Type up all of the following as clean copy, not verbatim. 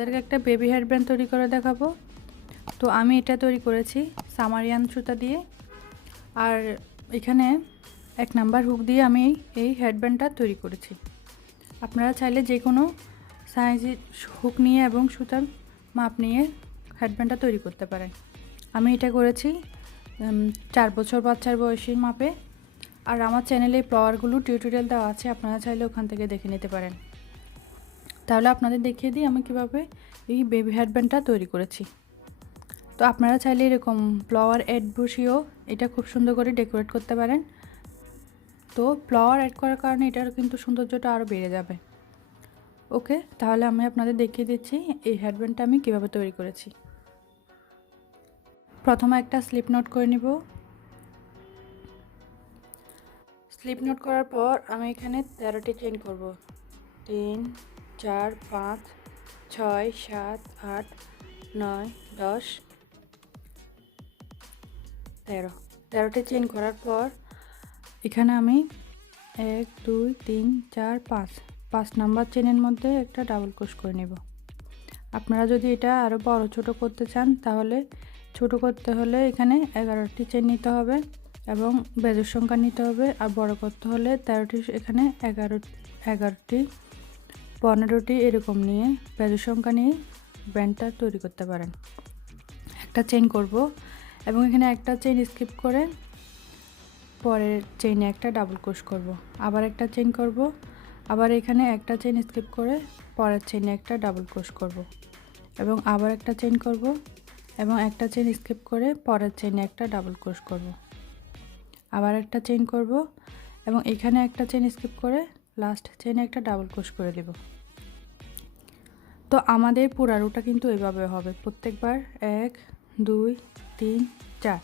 আপনাদেরকে একটা baby hairband তৈরি করে দেখাবো। তো আমি এটা তৈরি করেছি সামারিয়ান সুতা দিয়ে, আর এখানে 1 নাম্বার হুক দিয়ে আমি এই হেয়ারব্যান্ডটা তৈরি করেছি। আপনারা চাইলে যে কোনো সাইজের হুক নিয়ে এবং সুতার মাপ নিয়ে হেয়ারব্যান্ডটা তৈরি করতে পারেন। আমি এটা করেছি 4 বছর বাচ্চার বয়সীর মাপে। আর আমার চ্যানেলে ফ্লাওয়ারগুলো টিউটোরিয়াল দেওয়া আছে, আপনারা চাইলে ওখান থেকে দেখে নিতে পারেন। তাহলে আপনাদের দেখিয়ে দিই আমি কিভাবে এই বেবি হেয়ারব্যান্ডটা তৈরি করেছি। তো আপনারা চাইলে এরকম ফ্লাওয়ার অ্যাড বসিয়েও এটা খুব সুন্দর করে ডেকোরেট করতে পারেন। তো ফ্লাওয়ার অ্যাড করার কারণে এটার কিন্তু সৌন্দর্যটা আরও বেড়ে যাবে। ওকে, তাহলে আমি আপনাদের দেখিয়ে দিচ্ছি এই হেয়ারব্যান্ডটা আমি কিভাবে তৈরি করেছি। প্রথমে একটা স্লিপ নোট করে নিব। স্লিপ নোট করার পর আমি এখানে 13টি চেইন করব। 3 4 5 6 7 8 9 10 13টি চেইন করার পর এখানে আমি 1 2 3 4 5 নাম্বার চেইনের মধ্যে একটা ডাবল ক্রোশ করে নেব। আপনারা যদি এটা আরও বড় ছোট করতে চান তাহলে ছোট করতে হলে এখানে 11টি চেইন নিতে হবে এবং বেজের সংখ্যা নিতে হবে। আর বড় করতে হলে 13টি, এখানে 11টি 15টি এরকম নিয়ে বেজের সংখ্যা নিয়ে ব্যান্ডটা তৈরি করতে পারেন। একটা চেইন করব এবং এখানে একটা চেইন স্কিপ করে পরের চেইনে একটা ডাবল ক্রোশ করব, আবার একটা চেইন করব, আবার এখানে একটা চেইন স্কিপ করে পরের চেইনে একটা ডাবল ক্রোশ করব এবং আবার একটা চেইন করব এবং একটা চেইন স্কিপ করে পরের চেইনে একটা ডাবল ক্রোশ করব, আবার একটা চেইন করব এবং এখানে একটা চেইন স্কিপ করে লাস্ট চেইনে একটা ডাবল ক্রোশ করে দেব। তো আমাদের পুরা রোটা কিন্তু এইভাবে হবে প্রত্যেকবার। 1 2 3 4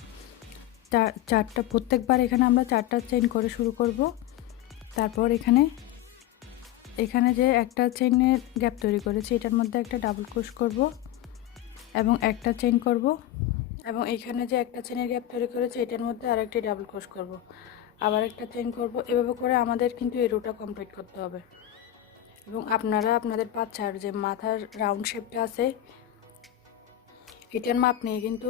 চারটা প্রত্যেকবার এখানে আমরা 4টা চেইন করে শুরু করব। তারপর এখানে যে একটা চেইনের গ্যাপ তৈরি করেছি এটার মধ্যে একটা ডাবল ক্রোশ করব এবং একটা চেইন করব এবং এখানে যে একটা চেইনের গ্যাপ তৈরি করেছি এটার মধ্যে আরেকটি ডাবল ক্রোশ করব, আবার একটা চেইন করব। এভাবে করে আমাদের কিন্তু এই রোটা কমপ্লিট করতে হবে। এবং আপনারা আপনাদের বাচ্চার যে মাথার রাউন্ড শেপটা আছে এটার মাপ নিয়ে কিন্তু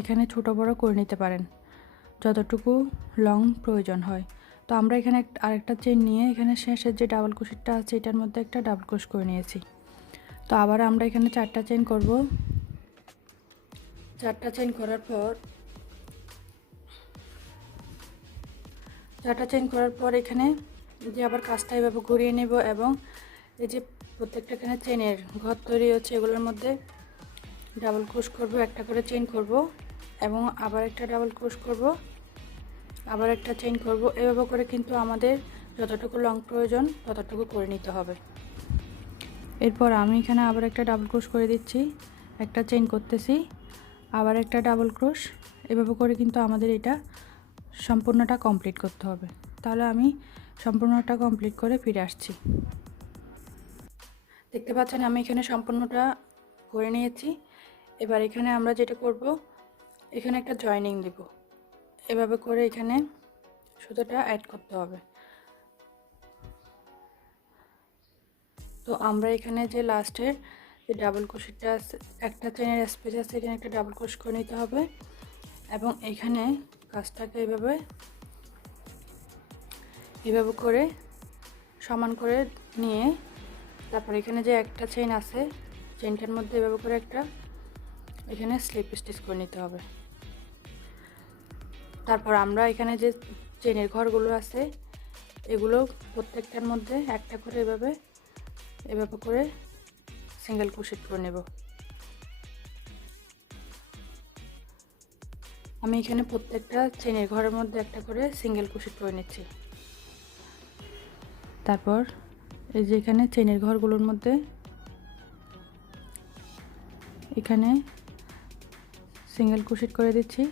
এখানে ছোট বড় করে নিতে পারেন যতটুকু লং প্রয়োজন হয়। তো আমরা এখানে আরেকটা চেইন নিয়ে এখানে শেষের যে ডাবল ক্রোশেটটা আছে এটার মধ্যে একটা ডাবল ক্রোশ করে নিয়েছি। তো আবার আমরা এখানে 4টা চেইন করব। 4টা চেইন করার পর এখানে যে আবার কাজটা এভাবে ঘুরিয়ে নেব এবং এই যে প্রত্যেকটা এখানে চেইনের ঘর তৈরি হচ্ছে এগুলোর মধ্যে ডাবল ক্রোশ করব, একটা করে চেইন করব এবং আবার একটা ডাবল ক্রোশ করব, আবার একটা চেইন করব। এভাবে করে কিন্তু আমাদের যতটুকু লং প্রয়োজন ততটুকু করে নিতে হবে। এরপর আমি এখানে আবার একটা ডাবল ক্রোশ করে দিচ্ছি, একটা চেইন করতেছি, আবার একটা ডাবল ক্রোশ। এভাবে করে কিন্তু আমাদের এটা সম্পূর্ণটা কমপ্লিট করতে হবে। তাহলে আমি সম্পূর্ণটা কমপ্লিট করে ফিরে আসছি। দেখতে পাচ্ছেন আমি এখানে সম্পূর্ণটা করে নিয়েছি। এবার এখানে আমরা যেটা করব এখানে একটা জয়েনিং দেব। এভাবে করে এখানে সুতোটা অ্যাড করতে হবে। তো আমরা এখানে যে লাস্টের যে ডাবল ক্রোশেটটা আছে একটা চেনের স্পেস আছে এখানে একটা ডাবল ক্রোশ করে নিতে হবে এবং এখানে কাজটাকে এভাবে করে সমান করে নিয়ে তারপর এখানে যে একটা চেইন আছে চেইনটার মধ্যে এভাবে করে একটা এখানে স্লিপ স্টিচ করে নিতে হবে। তারপর আমরা এখানে যে চেইনের ঘরগুলো আছে এগুলো প্রত্যেকটার মধ্যে একটা করে এভাবে করে সিঙ্গেল ক্রোশেট করে নেব। আমি এখানে প্রত্যেকটা চেইনের ঘরের মধ্যে একটা করে সিঙ্গেল ক্রোশেট করে নিচ্ছি। তারপর এই যে এখানে চেইনের ঘরগুলোর মধ্যে এখানে সিঙ্গেল ক্রোশেট করে দিচ্ছি।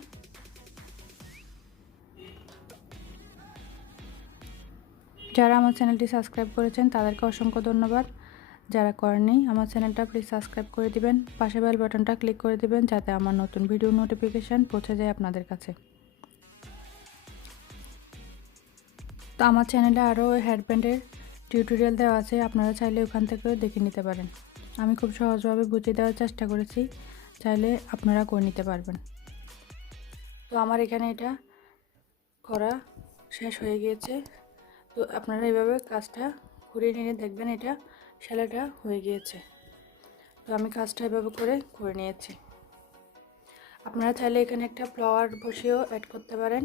যারা আমার চ্যানেলটি সাবস্ক্রাইব করেছেন তাদেরকে অসংখ্য ধন্যবাদ। যারা করেননি আমার চ্যানেলটা প্লিজ সাবস্ক্রাইব করে দিবেন, পাশে বেল বাটনটা ক্লিক করে দিবেন যাতে আমার নতুন ভিডিও নোটিফিকেশান পৌঁছে যায় আপনাদের কাছে। তো আমার চ্যানেলে আরও হেয়ারব্যান্ডের টিউটোরিয়াল দেওয়া আছে, আপনারা চাইলে ওখান থেকেও দেখে নিতে পারেন। আমি খুব সহজভাবে বুঝিয়ে দেওয়ার চেষ্টা করেছি, চাইলে আপনারা করে নিতে পারবেন। তো আমার এখানে এটা করা শেষ হয়ে গিয়েছে। তো আপনারা এইভাবে কাজটা ঘুরিয়ে নিয়ে দেখবেন এটা সেলাইটা হয়ে গিয়েছে। তো আমি কাজটা এভাবে করে নিয়েছি। আপনারা চাইলে এখানে একটা ফ্লাওয়ার বসিয়েও অ্যাড করতে পারেন।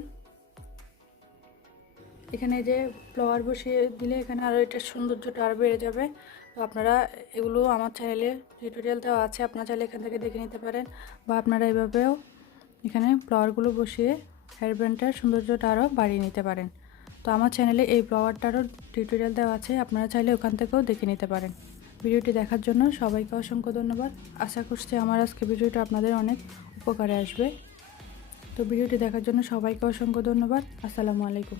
এখানে যে ফ্লাওয়ার বসিয়ে দিলে এখানে আরও এটা সৌন্দর্যটা আরও বেড়ে যাবে। তো আপনারা এগুলো আমার চ্যানেলে টিউটোরিয়াল দেওয়া আছে, আপনারা চাইলে এখান থেকে দেখে নিতে পারেন, বা আপনারা এভাবেও এখানে ফ্লাওয়ারগুলো বসিয়ে হেয়ারব্যান্ডটার সৌন্দর্যটা আরও বাড়িয়ে নিতে পারেন। তো আমার চ্যানেলে এই ফ্লাওয়ারটারও টিউটোরিয়াল দেওয়া আছে, আপনারা চাইলে ওখান থেকেও দেখে নিতে পারেন। ভিডিওটি দেখার জন্য সবাইকে অসংখ্য ধন্যবাদ। আশা করছি আমার আজকে ভিডিওটা আপনাদের অনেক উপকারে আসবে। তো ভিডিওটি দেখার জন্য সবাইকে অসংখ্য ধন্যবাদ। আসসালামু আলাইকুম।